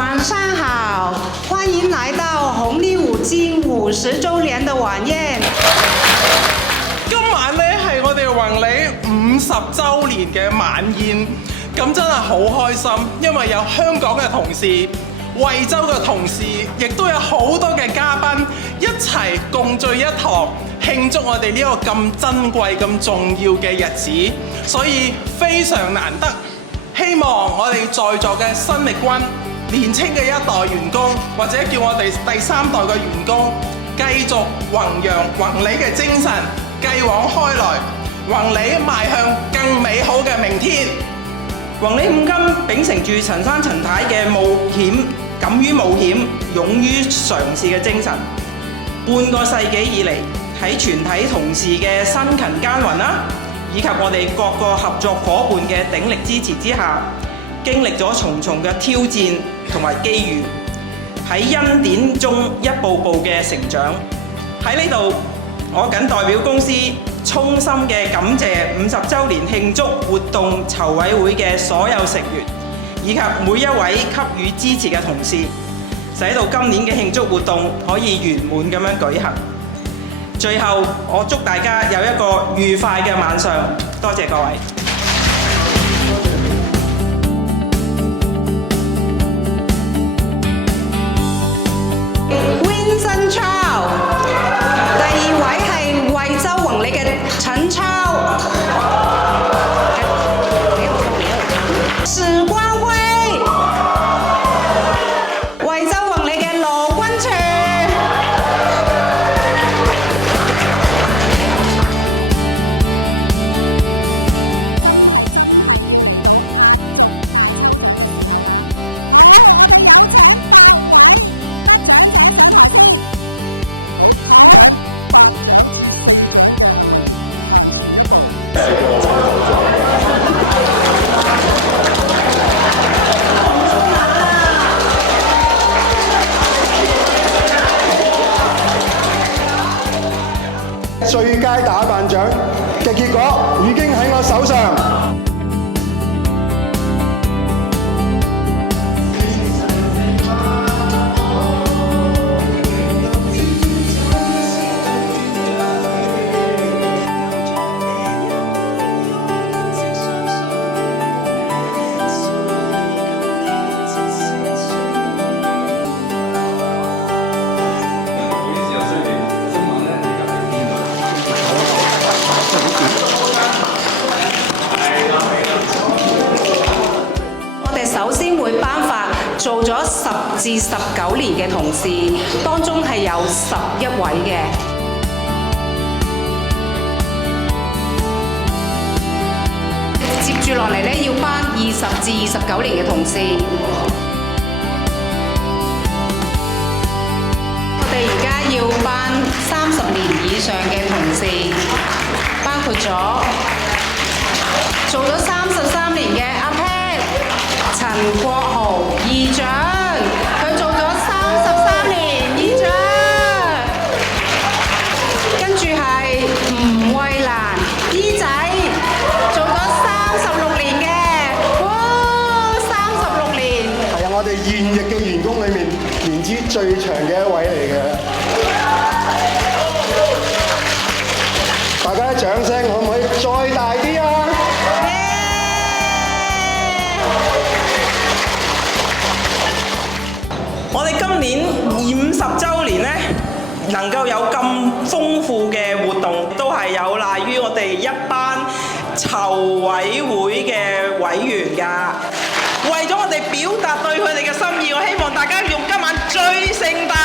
晚上好，歡迎來到紅利五金50週年的晚宴。今晚呢係我哋宏利50週年嘅晚宴，咁真係好開心，因為有香港嘅同事、惠州嘅同事，亦都有好多嘅嘉賓一齊共聚一堂，慶祝我哋呢個咁珍貴、咁重要嘅日子，所以非常難得。希望我哋在座嘅新力軍、年青嘅一代員工，或者叫我哋第三代嘅員工，繼續弘揚宏利嘅精神，繼往開來，宏利邁向更美好嘅明天。宏利五金秉承住陳生陳太嘅冒險、敢於冒險、勇於嘗試嘅精神，半個世紀以嚟，喺全體同事嘅辛勤耕耘啦，以及我哋各個合作伙伴嘅鼎力支持之下，經歷咗重重嘅挑戰同埋機遇，喺恩典中一步步嘅成長。喺呢度，我謹代表公司衷心嘅感謝50週年慶祝活動籌委會嘅所有成員，以及每一位給予支持嘅同事，使到今年嘅慶祝活動可以圓滿咁樣舉行。最後，我祝大家有一個愉快嘅晚上，多謝各位。Vincent Chow， 第二位係惠州宏利嘅陳超，史光輝，惠州宏利嘅羅君全。最佳打扮獎嘅結果已經喺我手上。首先會頒發做咗10至19年嘅同事，當中係有11位嘅。接住落嚟呢，要頒20至29年嘅同事。我哋而家要頒30年以上嘅同事，包括咗做咗33年嘅阿陳國豪議長，佢做咗33年議長。跟住係吳慧蘭姨仔，做咗36年嘅，哇，36年！係啊，我哋現役嘅員工裏面年資最長嘅一位嚟嘅。大家掌聲可唔可以再大啲啊？我哋今年50週年呢，能夠有咁豐富嘅活動，都係有賴於我哋一班籌委會嘅委員㗎。為咗我哋表達對佢哋嘅心意，我希望大家用今晚最盛大